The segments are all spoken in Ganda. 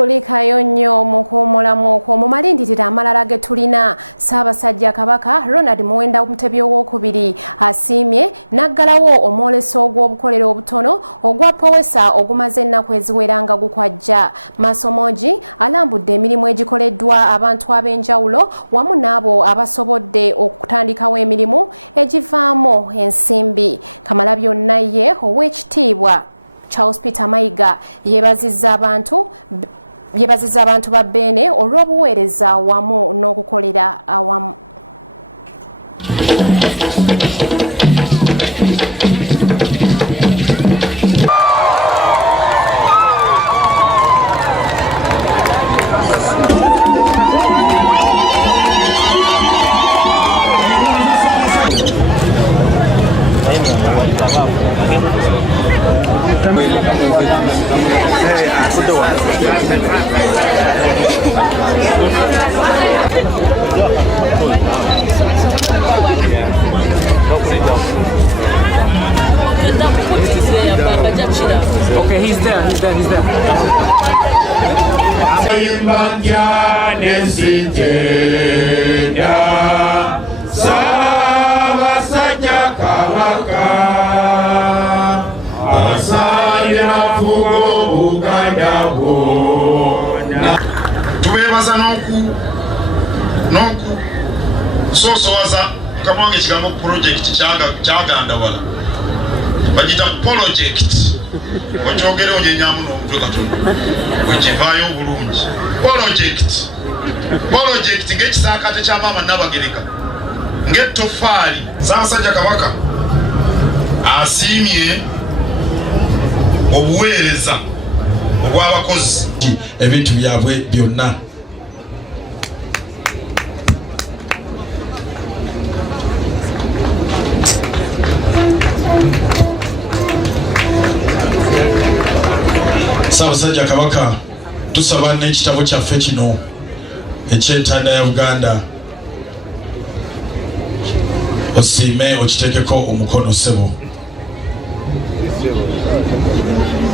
kulikayo nnyo mu kuwummulamu okwo mu malindiriro amalala ge tulina. Ssaabasajja Kabaka Ronald Muwenda Mutebi owookubiri asiimye n'aggalawo omwoleso ogw'obukolero obutono ogwa Powesa ogumaze ennaku eziwera nga gukwajja. Masomogi alambudde emirimu egikoleddwa abantu ab'enjawulo wamu n'abo abasobodde okutandikawo emirimu egivaamu ensimbi. Kamalabyonna ye ow'ekitiibwa Charles Peter Mayiga yeebazizza abantu ba Beene olw'obuweereza wamu n'okukolera awamu. Okay, he's there. Tubebaza noku sosowaza kamange kigambo project kyaganda wala bagita project okyogere onyenyamu n'omutwe katono okivayo obulungi project ng'ekisaakate kya maama Nabagereka ng'ettofaali. Ssaabasajja Kabaka asiimye obuweereza obw'abakozi ebintu byabwe byonna. Ssaabasajja Kabaka tusaba n'ekitabo kyaffe kino eky'entanda ya Buganda osiime okiteekeko omukono ssebo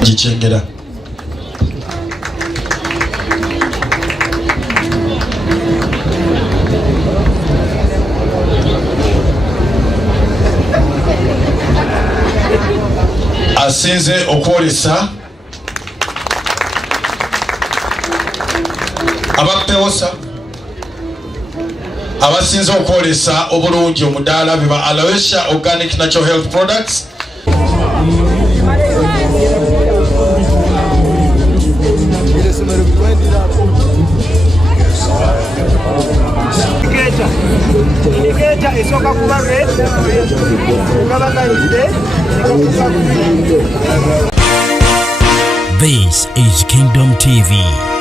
gikyengera. Asinze okwolesa abapewosa abasinze okwolesa obulungi omudaala biba Aloysia Organic Natural Health Products. This is Kingdom TV.